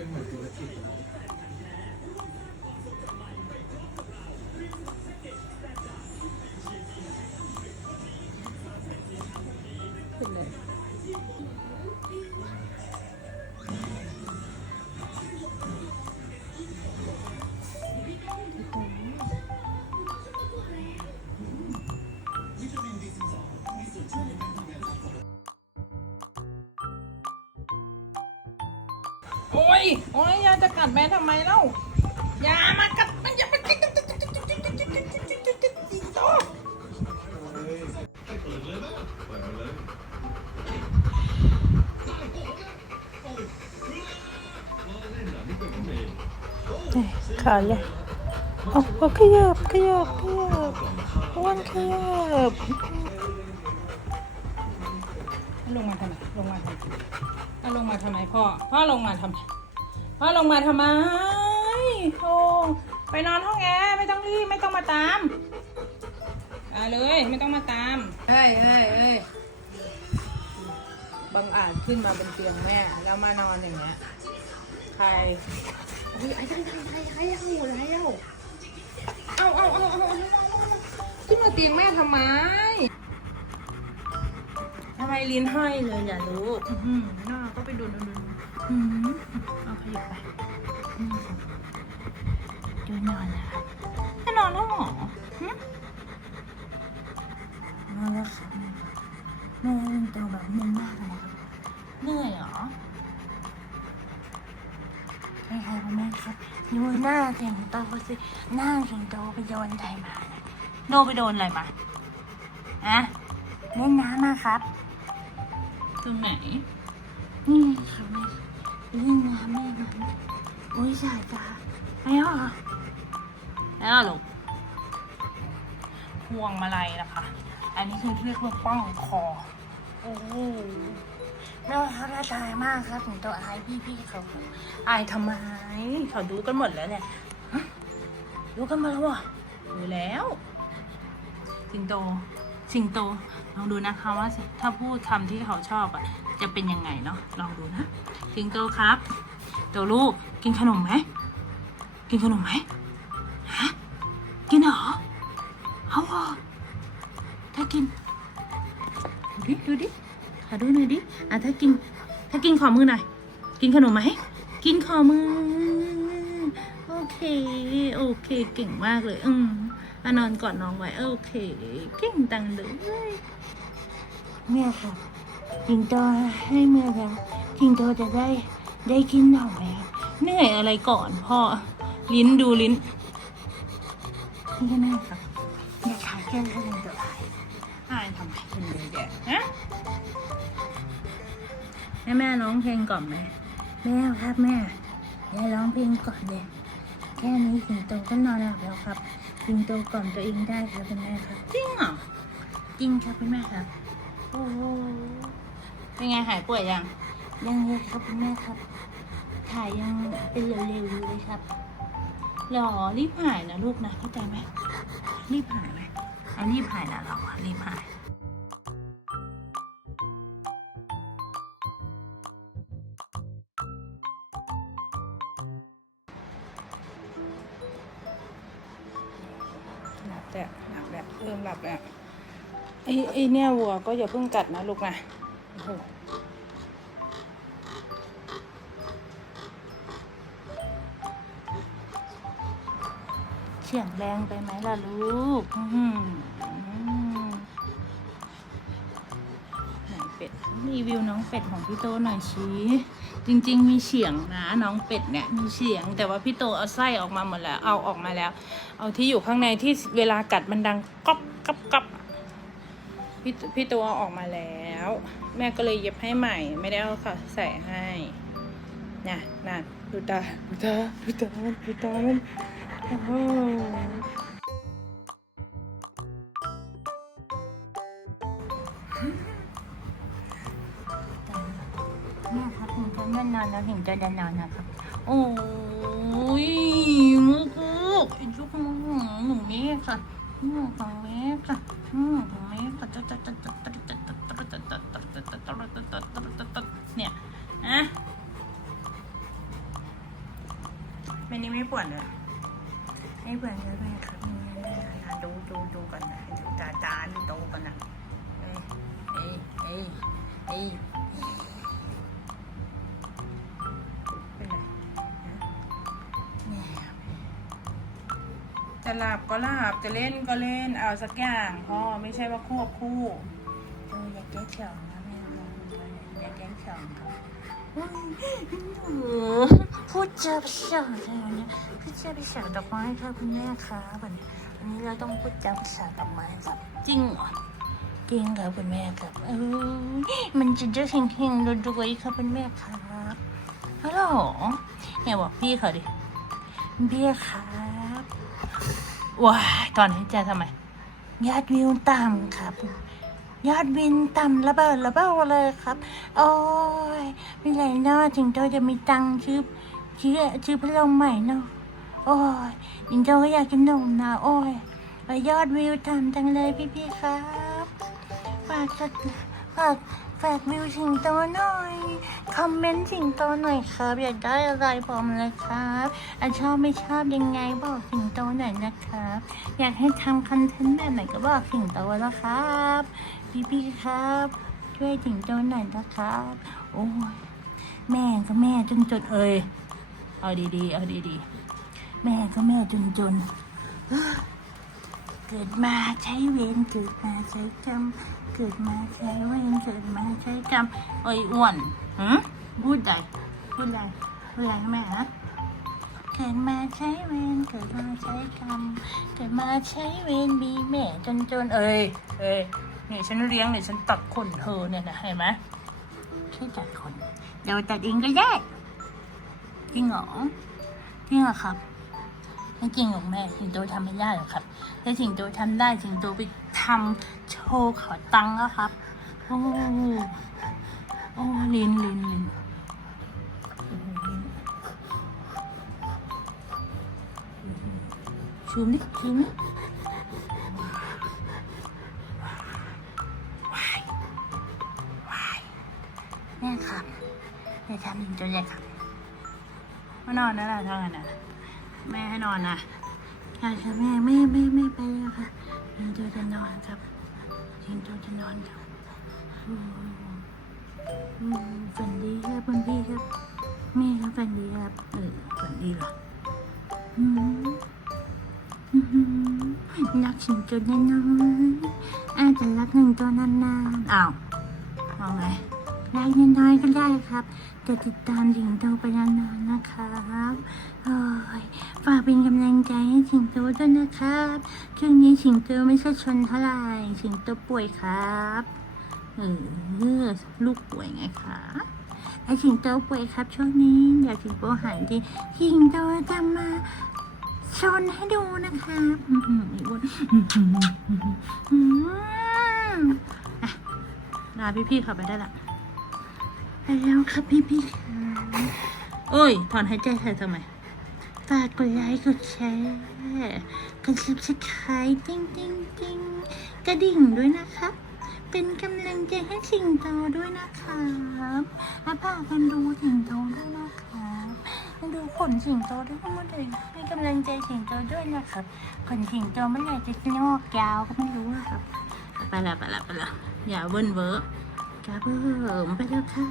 เป็นเหมือนธุรกิจขึ้ ยโอ้ยยาจะกัดแม่ทำไมเล่าอย่ามากัดมันอย่ามากัดโตขาเลยโอ้โหขยับขยับขยับอ้วนขยับลงมาทำไมลงมาทำไมลงมาทำไมพ่อ พ่อลงมาทำไม พ่อลงมาทำไมโอ้ไปนอนห้องแอร์ไม่ต้องรีบไม่ต้องมาตามอ่าเลยไม่ต้องมาตามเฮ้ยเฮ้ยเฮ้ยบังอาจขึ้นมาบนเตียงแม่ แล้วมานอนอย่างเงี้ย ใครอุ้ยไอ้ไอ้ไอ้ไอ้เอาหมดแล้วเอาเอาเอาเอาเอาขึ้นมาเตียงแม่ทำไมทำไมลิ้นห้อยเลยอย่ารู้อื้อหือหน้าก็ไปโดนโดนโดนอื้อหือ เอาขยับไปอืมดูนอนแล้วครับจะนอนแล้วหรอนอนแล้วครับแม่เป็นตัวแบบมึนมากเลยครับเหนื่อยเหรอใช่พ่อแม่ครับดูหน้าสิงโตสิหน้าสิงโตไปโดนอะไรมาโดนไปโดนอะไรมาอะเล่นน้ำมาครับตรงไหนนี่ครับแม่ เล่นน้ำแม่น้ำโอ้ยสายตาไม่เอาเหรอไม่เอาหรอกพวงมาลัยนะคะ อันนี้คือเรียกว่าป้องคอ โอ้โหแม่เขาน่าตายมากครับถึงตัวอายพี่ๆเขาอายทำไม เขาดูกันหมดแล้วเนี่ยดูกันมาแล้วอะดูแล้ว สิงโต สิงโตลองดูนะคะว่าถ้าพูดคำที่เขาชอบอะ จะเป็นยังไงเนาะลองดูนะสิงโตครับตัวลูกกินขนมไหมกินขนมไหมฮะกินเหรอเอาเหรอถ้ากินดูดิดูดิขอดูหน่อยดิอะถ้ากิน ถ้ากินขอมือหน่อยกินขนมไหมกินขอมือโอเคโอเคเก่งมากเลยอืมอนอนกอดน้องไว้โอเคเก่งตังเลยเมียครั บจิงโตให้เมื่อแล้วจิงโตจะได้ได้กินหน่อยครับเหนื่อยอะไรก่อนพ่อ ลิ้นดูลิ้น นี่ก็แม่ครับอย่าขายแก้วให้จิงโตอายอายทำไมเป็นเลยแกฮะแม่แม่ร้องเพลงก่อนไหมแม่ครับแม่แม่ร้องเพลงก่อนเลยแค่นี้สิงโตก็นอนหลับแล้วครับสิงโตก่อนตัวเองได้ครับคุณแม่ครับจริงเหรอจริงครับคุณแม่ครับโอ้โห เป็นไงหายป่วยยัง ยังเลยครับคุณแม่ครับ ถ่ายยังเป็นเร็วๆอยู่เลยครับหรอรีบหายนะลูกนะเข้าใจไหมรีบหายไหมเอารีบหายนะเราอะรีบหายหลับแล้วหลับแล้วเริ่มหลับแล้วไอ้ไอ้เนี่ยวัวก็อย่าเพิ่งกัดนะลูกนะโอ้โห เสียงแรงไปไหมล่ะลูกน้อหือไหนเป็ดรีวิวน้องเป็ดของพี่โตหน่อยชี้จริง ๆ มีเสียงนะน้องเป็ดเนี่ยมีเสียง แต่ว่าพี่โตเอาไส้ออกมาหมดแล้ว เอาออกมาแล้ว เอาที่อยู่ข้างในที่เวลากัดมันดังก๊อบก๊อบก๊อบ พี่พี่ตัวเอาออกมาแล้ว แม่ก็เลยเย็บให้ใหม่ ไม่ได้เอาค่ะใส่ให้น่ะนั่นดูตาดูตาดูตามันดูตามันโอ้โหแม่ครับถึงจะไม่นอนแล้วถึงจะได้นอนนะครับ โอ้ยมุกลูกไอ้จุกมึงหนูเมฆค่ะหนู ของเมกะของเมกะเนี่ยอะเมนี้ไม่ปวดเลยไม่ปวดเลยไหมครับดูดูดูกันนะดูตาตาดูกันนะเอ้เอ้เอ้ จะหลับก็หลับจะเล่นก็เล่นเอาสักอย่างพ่อไม่ใช่ว่าควบคู่เอออยากแก้สองนะแม่อยากแก้สองครับพูดจาภาษาอะไรเนี่ยพูดจาภาษาดอกไม้ค่ะคุณแม่คะวันวันนี้เราต้องพูดจาภาษาดอกไม้ครับจริงเหรอจริงครับคุณแม่ครับเออมันจะจะเฮงๆรวยๆครับคุณแม่ครับฮัลโหลเนี่ยบอกพี่เขาดิพี่ครับ ว้ายตอนนี้จะทำไม ยอดวิวต่ำครับ ยอดวินต่ำระเบิดระเบ้อเลยครับ โอ้ยไม่ไรเนาะถึงโตจะมีตังค์ชื่อชื่อชื่อพัดลมใหม่เนาะโอ้ยถึงโตก็อยากกินนมนะโอ้ยยอดวิวต่ำจังเลยพี่ๆครับฝากกดฝาก ฝากวิวสิงโตหน่อย คอมเมนต์สิงโตหน่อยครับอยากได้อะไรบอกมาเลยครับอะชอบไม่ชอบยังไงบอกสิงโตหน่อยนะครับ อยากให้ทำคอนเทนต์แบบไหนก็บอกสิงโตแล้วครับพี่พี่ๆครับ ช่วยถึงโจนหน่อยนะครับ โอ้ยแม่ก็แม่จนจนเอ่ยเอาดีๆเอาดีๆแม่ก็แม่จนจน เกิดมาใช้เวรเกิดมาใช้กรรมเกิดมาใช้เวรเกิดมาใช้กรรมโอ้ยอ้วนหืมพูดใดพูดใดพูดใดนะแม่ฮะเกิดมาใช้เวรเกิดมาใช้กรรมเกิดมาใช้เวรมีแม่จนจนๆเอ้ยเอ้ยเนี่ยฉันเลี้ยงเนี่ยฉันตัดขนเธอเนี่ยนะเห็นไหมช่ตัดขนเดี๋ยวตัดเองก็ได้จริงเหรอจริงเหรอครับ ไม่จริงหรอกแม่สิงโตทำไม่ได้หรอกครับถ้าสิงโตทำได้สิงโตไปทำโชว์ขอตังค์แล้วครับโอ้โอ้ลินลินลินโอ้ลินชูมดิชูมดิแม่ครับเดี๋ยวทำหนึ่งตัวใหญ่ครับมานอนนะล่ะทั้งนั้นนะ แม่ให้นอนนะอากจะแม่ไม่ไม่ไม่ไปแล้วค่ะยิงตัวจะนอนครับยิงตัวจะนอนครับฝันดีครับคุณพี่ครับแม่ครับฝันดีครับเออฝันดีเหรออืมอืมรักสิงโตแน่นอนอาจจะรักหนึ่งตัวนานๆอ้าวมองไง ได้น้อยก็ได้ครับ จะติดตามสิงโตไปนานๆนะครับโอ้ยฝากเป็นกำลังใจให้สิงโตด้วยนะครับช่วงนี้สิงโตไม่ค่ชนเท่าไหร่สิงโตป่วยครับเออลูกป่วยไงคะไอสิงโตป่วยครับ ช่วงนี้เดี๋ยวสิงโตหายดีสิงโตจะมาชนให้ดูนะครับอืมอืมอืมลาพี่ๆเขาไปได้ละ แล้วครับพี่พี่ๆค่ะโอ้ย ถอนหายใจเธอทำไม ฝากกดไลค์กดแชร์กดซับสไครต์ติ้งติ้งติ้งกระดิ่งด้วยนะครับ เป็นกำลังใจให้สิงโตด้วยนะครับและพากันดูสิงโตด้วยนะครับมาดูขนสิงโตด้วยทั้งหมดเลยให้กำลังใจสิงโตด้วยนะครับขนสิงโตเมื่อไหร่จะงอกยาวก็ไม่รู้นะครับไปละไปละไปละอย่าเบิ้ลเวอร์กาเบิ้มไปแล้วค่ะ